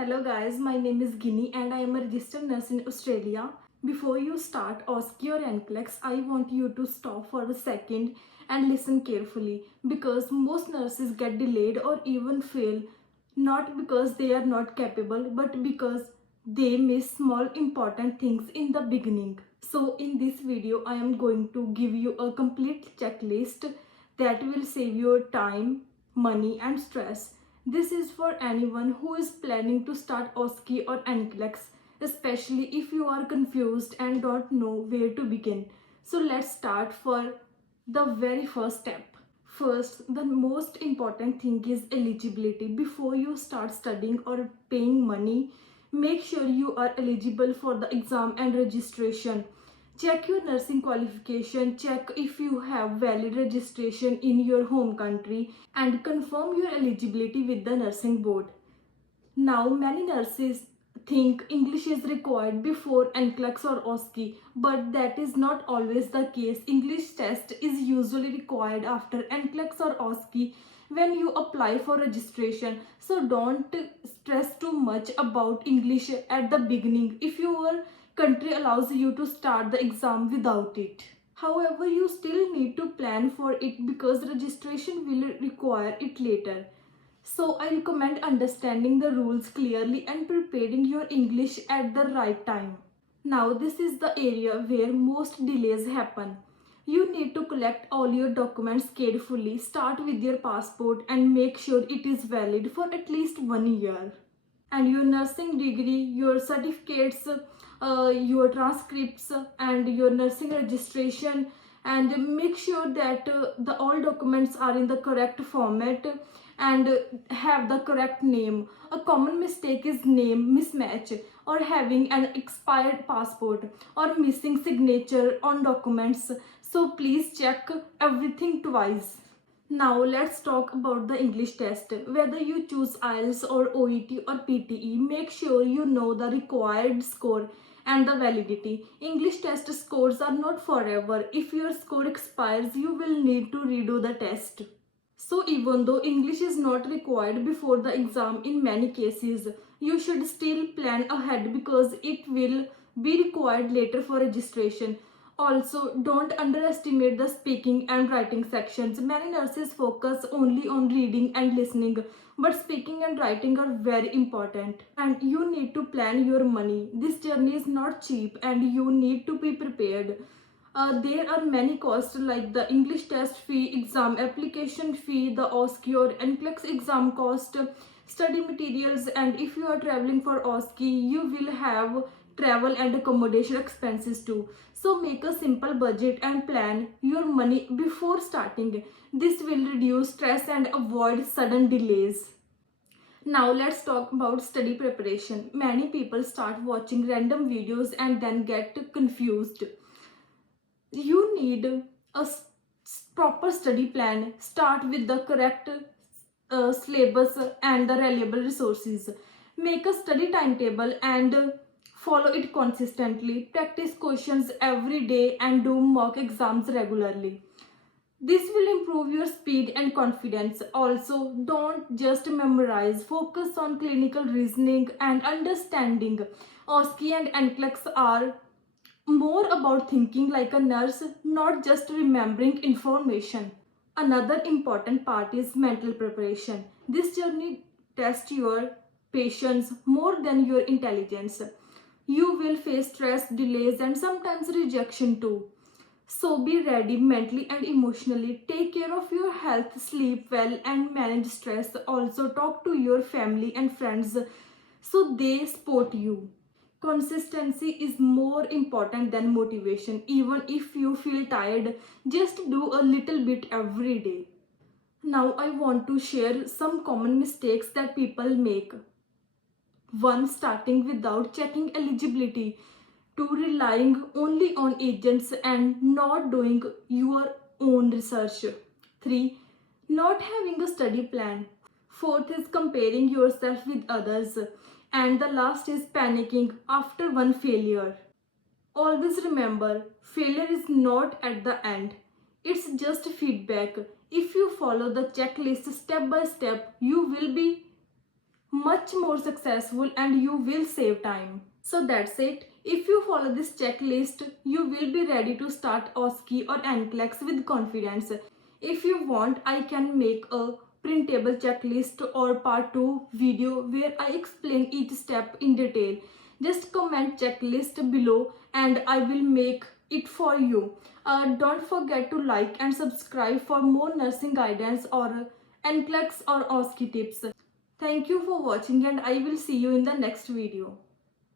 Hello guys, my name is Guinea and I am a registered nurse in Australia. Before you start OSCE or NCLEX, I want you to stop for a second and listen carefully because most nurses get delayed or even fail not because they are not capable but because they miss small important things in the beginning. So in this video, I am going to give you a complete checklist that will save your time, money and stress. This is for anyone who is planning to start OSCE or NCLEX, especially if you are confused and don't know where to begin. So let's start for the very first step. First, the most important thing is eligibility. Before you start studying or paying money, make sure you are eligible for the exam and registration. Check your nursing qualification, check if you have valid registration in your home country, and confirm your eligibility with the nursing board. Now, many nurses think English is required before NCLEX or OSCE, but that is not always the case. English test is usually required after NCLEX or OSCE when you apply for registration. So don't stress too much about English at the beginning if your country allows you to start the exam without it. However, you still need to plan for it because registration will require it later. So I recommend understanding the rules clearly and preparing your English at the right time. Now this is the area where most delays happen. You need to collect all your documents carefully. Start with your passport and make sure it is valid for at least 1 year. And your nursing degree, your certificates, your transcripts and your nursing registration, and make sure that the all documents are in the correct format and have the correct name. A common mistake is name mismatch or having an expired passport or missing signature on documents. So please check everything twice. Now let's talk about the English test. Whether you choose IELTS or OET or PTE, make sure you know the required score and the validity. English test scores are not forever. If your score expires, you will need to redo the test. So even though English is not required before the exam in many cases, you should still plan ahead because it will be required later for registration. Also, don't underestimate the speaking and writing sections. Many nurses focus only on reading and listening, but speaking and writing are very important. And you need to plan your money. This journey is not cheap and you need to be prepared. There are many costs like the English test fee, exam application fee, the OSCE or NCLEX exam cost, study materials, and if you are traveling for OSCE, you will have travel and accommodation expenses too. So make a simple budget and plan your money before starting. This will reduce stress and avoid sudden delays. Now let's talk about study preparation. Many people start watching random videos and then get confused. You need a proper study plan. Start with the correct syllabus and the reliable resources. Make a study timetable and follow it consistently. Practice questions every day and do mock exams regularly. This will improve your speed and confidence. Also, don't just memorize. Focus on clinical reasoning and understanding. OSCE and NCLEX are more about thinking like a nurse, not just remembering information. Another important part is mental preparation. This journey tests your patience more than your intelligence. You will face stress, delays, and sometimes rejection too. So be ready mentally and emotionally. Take care of your health, sleep well, and manage stress. Also, talk to your family and friends so they support you. Consistency is more important than motivation. Even if you feel tired, just do a little bit every day. Now I want to share some common mistakes that people make. 1. Starting without checking eligibility. 2. Relying only on agents and not doing your own research. 3. Not having a study plan. 4th is comparing yourself with others. And the last is panicking after one failure. Always remember, failure is not at the end. It's just feedback. If you follow the checklist step by step, you will be much more successful, and you will save time. So that's it. If you follow this checklist, you will be ready to start OSCE or NCLEX with confidence. If you want, I can make a printable checklist or part 2 video where I explain each step in detail. Just comment checklist below and I will make it for you. Don't forget to like and subscribe for more nursing guidance or NCLEX or OSCE tips. Thank you for watching and I will see you in the next video.